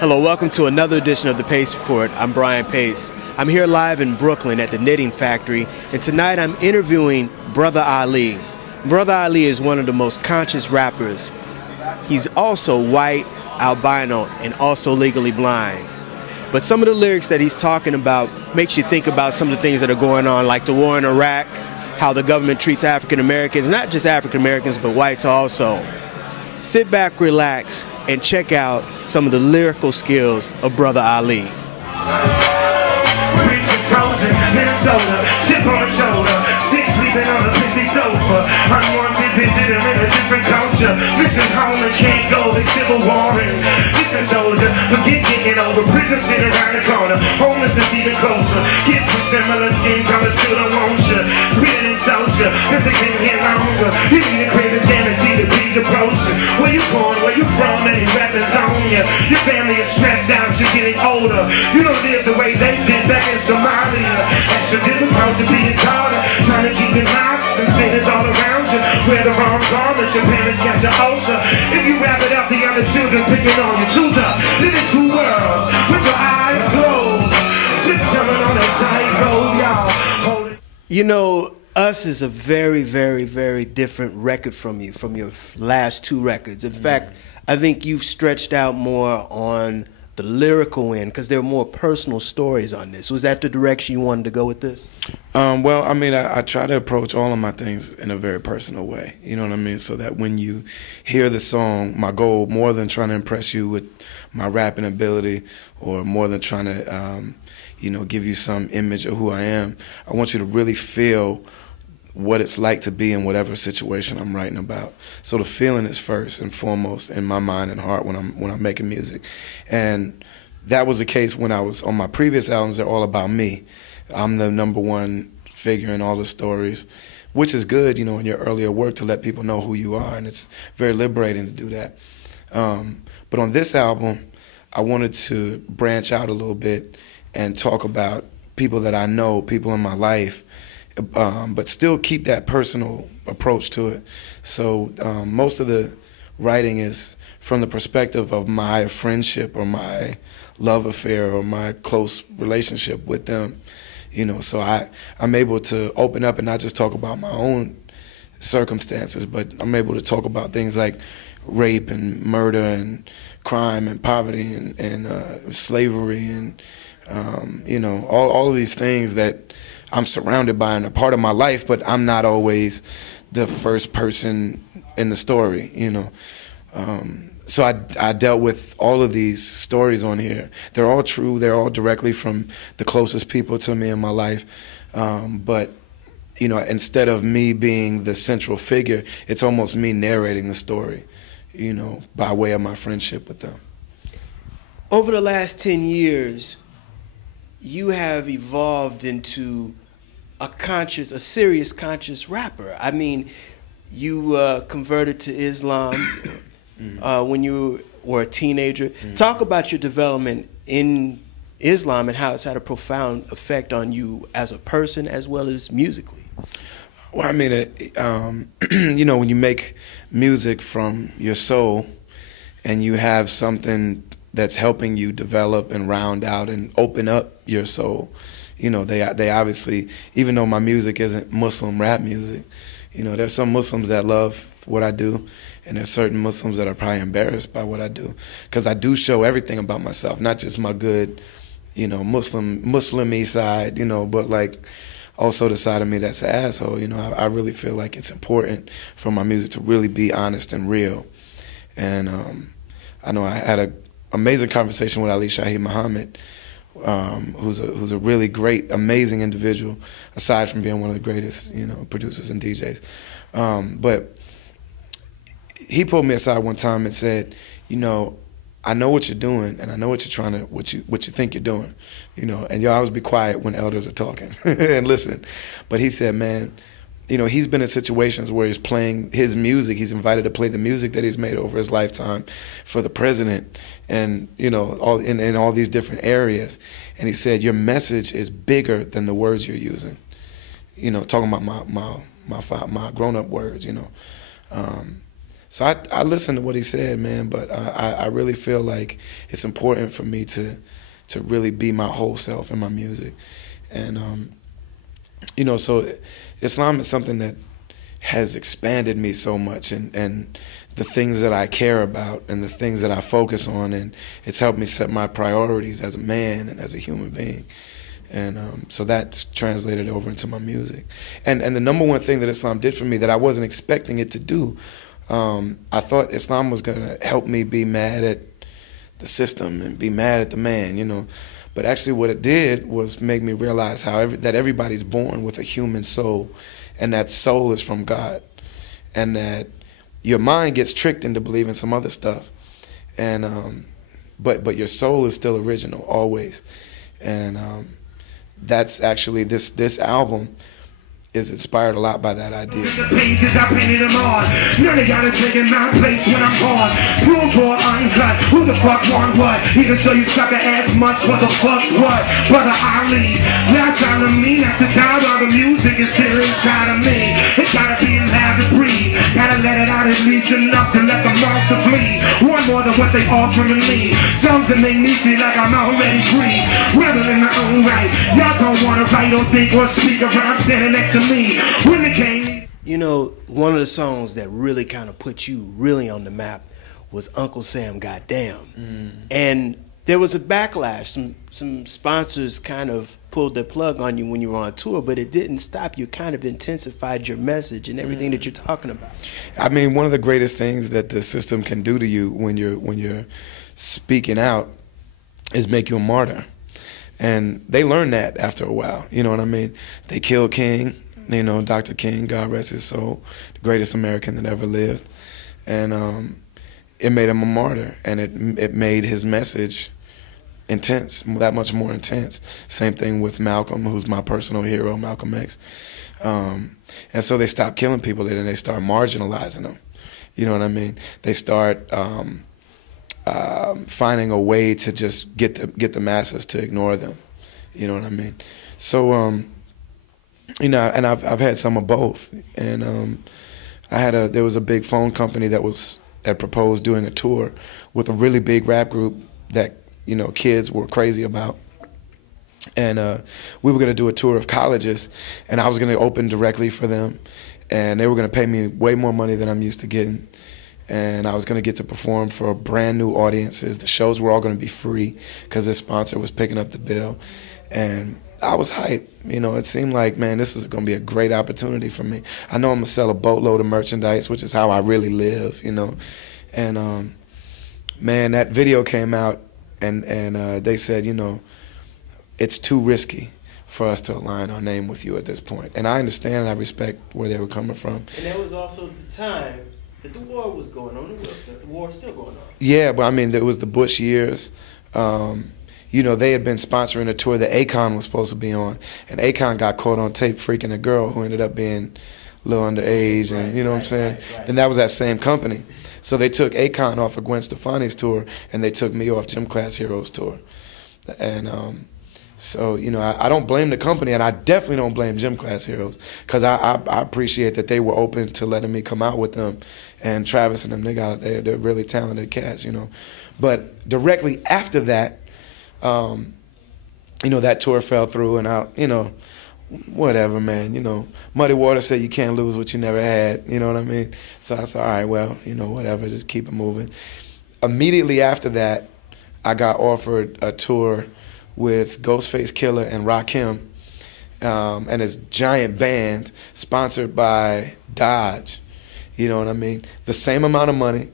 Hello, welcome to another edition of the Pace Report. I'm Brian Pace. I'm here live in Brooklyn at the Knitting Factory, and tonight I'm interviewing Brother Ali. Brother Ali is one of the most conscious rappers. He's also white, albino, and also legally blind. But some of the lyrics that he's talking about makes you think about some of the things that are going on, like the war in Iraq, how the government treats African Americans, not just African Americans, but whites also. Sit back, relax, and check out some of the lyrical skills of Brother Ali. Frozen, Minnesota, chip on the shoulder, sick sleeping on a busy sofa, unwanted visitor in a different culture, missing home and can't go, they civil warring. Listen soldier, forget getting over, prison sit around the corner, homelessness even closer, kids with similar skin colors still don't want you, spitting in soldier, cause they can't get longer, you need a greatest guarantee that these approaching. Where you born, where you from, any rappers on you, your family is stressed out, you're getting older, you don't live the way they did back in Somalia. Extra difficult to be a daughter, trying to keep it honest and sinners all around you. Wear the wrong garment, your parents got your ulcer. If you wrap it up, the other children picking on you. Choose up, live in two worlds, with your eyes closed. Just coming on that side road, y'all. You know, Us is a very, very, very different record from you, from your last two records. In fact, I think you've stretched out more on the lyrical end, because there are more personal stories on this. Was that the direction you wanted to go with this? Well, I mean, I try to approach all of my things in a very personal way, you know what I mean? So that when you hear the song, my goal, more than trying to impress you with my rapping ability or more than trying to, you know, give you some image of who I am, I want you to really feel what it's like to be in whatever situation I'm writing about. So the feeling is first and foremost in my mind and heart when I'm making music. And that was the case when I was on my previous albums. They're all about me. I'm the #1 figure in all the stories, which is good, you know, in your earlier work to let people know who you are, and it's very liberating to do that. But on this album, I wanted to branch out a little bit and talk about people that I know, people in my life, but still keep that personal approach to it. So most of the writing is from the perspective of my friendship or my love affair or my close relationship with them. You know, so I'm able to open up and not just talk about my own circumstances, but I'm able to talk about things like rape and murder and crime and poverty and slavery and, you know, all of these things that I'm surrounded by and a part of my life, but I'm not always the first person in the story, you know. So I dealt with all of these stories on here. They're all true. They're all directly from the closest people to me in my life. But, you know, instead of me being the central figure, it's almost me narrating the story, you know, by way of my friendship with them. Over the last 10 years, you have evolved into a serious conscious rapper. I mean, you converted to Islam when you were a teenager. Talk about your development in Islam and how it's had a profound effect on you as a person as well as musically. Well, I mean, you know, when you make music from your soul and you have something that's helping you develop and round out and open up your soul, you know, they obviously, even though my music isn't Muslim rap music, you know, there's some Muslims that love what I do, and there's certain Muslims that are probably embarrassed by what I do, because I do show everything about myself, not just my good, you know, Muslim-y side, you know, but like also the side of me that's an asshole. You know, I really feel like it's important for my music to really be honest and real. And I know I had an amazing conversation with Ali Shaheed Muhammad, who's a really great, amazing individual, aside from being one of the greatest, you know, producers and DJs. But he pulled me aside one time and said, you know, I know what you're doing, and I know what you're trying to, what you think you're doing, you know, and you always be quiet when elders are talking and listen. But he said, man, you know, he's been in situations where he's playing his music. He's invited to play the music that he's made over his lifetime for the president, and you know, all in all these different areas. And he said, your message is bigger than the words you're using. You know, talking about my grown-up words, you know. So I listened to what he said, man, but I really feel like it's important for me to really be my whole self in my music. And, you know, so Islam is something that has expanded me so much, and the things that I care about and the things that I focus on, and it's helped me set my priorities as a man and as a human being. And so that's translated over into my music. And the number one thing that Islam did for me that I wasn't expecting it to do, I thought Islam was going to help me be mad at the system and be mad at the man, you know. But actually what it did was make me realize that everybody's born with a human soul, and that soul is from God, and that your mind gets tricked into believing some other stuff, and but your soul is still original always. And that's actually this album is inspired a lot by that idea. The pages, I painted them on. None of y'all are taking my place when I'm gone. Prove or uncut, who the fuck want what? Even so you sucker ass much, what the fuck's what? Brother Ali, that's out of me, not to die while the music is still inside of me. It gotta be allowed to breathe, gotta let it out at least enough to let the monster flee. One more than what they offering me, songs that make me feel like I'm already free. Rebel in my own right, y'all don't wanna write or think or speak around standing next to me. When it came, You know, one of the songs that really kind of put you really on the map was Uncle Sam Goddamn. And there was a backlash. Some sponsors kind of pulled their plug on you when you were on tour, but it didn't stop you. Kind of intensified your message and everything that you're talking about. I mean, one of the greatest things that the system can do to you when you're speaking out is make you a martyr. And they learned that after a while, you know what I mean? They killed King, you know, Dr. King, God rest his soul, the greatest American that ever lived. And it made him a martyr, and it made his message intense, that much more intense. Same thing with Malcolm, who's my personal hero, Malcolm X. And so they stopped killing people, and they start marginalizing them. You know what I mean? They start finding a way to just get the masses to ignore them. You know what I mean? So you know, and I've had some of both. And there was a big phone company that proposed doing a tour with a really big rap group that, you know, kids were crazy about. And we were going to do a tour of colleges, and I was going to open directly for them, and they were going to pay me way more money than I'm used to getting. And I was going to get to perform for brand new audiences. The shows were all going to be free because this sponsor was picking up the bill. And I was hyped. You know, it seemed like, man, this is going to be a great opportunity for me. I know I'm going to sell a boatload of merchandise, which is how I really live, you know. And, man, that video came out, and they said, you know, it's too risky for us to align our name with you at this point. And I understand and I respect where they were coming from. And that was also the time that the war was going on. The war was still going on. Yeah, but I mean, it was the Bush years. You know, they had been sponsoring a tour that a.k.a. was supposed to be on, and a.k.a. got caught on tape freaking a girl who ended up being a little underage, and you know what I'm saying? Right. Then that was that same company. So they took a.k.a. off of Gwen Stefani's tour, and they took me off Gym Class Heroes tour. And so, you know, I don't blame the company, and I definitely don't blame Gym Class Heroes, because I appreciate that they were open to letting me come out with them. And Travis and them, they're really talented cats, you know. But directly after that, you know, that tour fell through, and you know, whatever, man. You know, Muddy Water said you can't lose what you never had. You know what I mean? So I said, all right, well, you know, whatever, just keep it moving. Immediately after that, I got offered a tour with Ghostface Killer and Rakim, and his giant band sponsored by Dodge. You know what I mean? The same amount of money,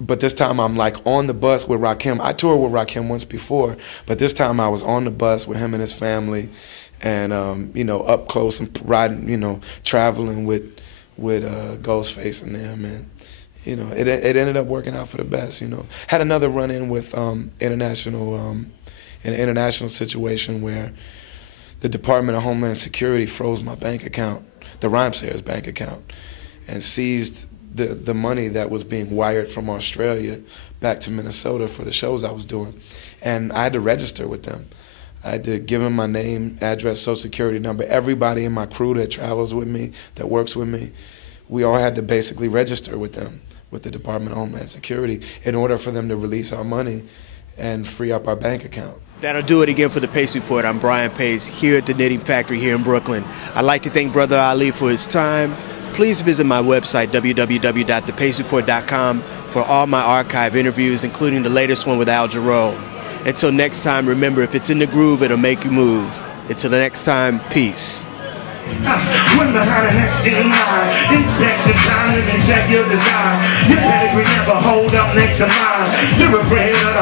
but this time I'm like on the bus with Rakim. I toured with Rakim once before, but this time I was on the bus with him and his family, and you know, up close and riding, you know, traveling with Ghostface and them, and you know, it ended up working out for the best. You know, had another run-in with in an international situation where the Department of Homeland Security froze my bank account, the Rhymesayers bank account, and seized the money that was being wired from Australia back to Minnesota for the shows I was doing. And I had to register with them. I had to give them my name, address, social security number. Everybody in my crew that travels with me, that works with me, we all had to basically register with them, with the Department of Homeland Security in order for them to release our money and free up our bank account. That'll do it again for the Pace Report. I'm Brian Pace here at the Knitting Factory here in Brooklyn. I'd like to thank Brother Ali for his time. Please visit my website, www.thepacereport.com, for all my archive interviews, including the latest one with Al Jarreau. Until next time, remember, if it's in the groove, it'll make you move. Until the next time, peace. When behind an action line, inspect your time and check your design. Your pedigree never hold up next to mine. You're afraid of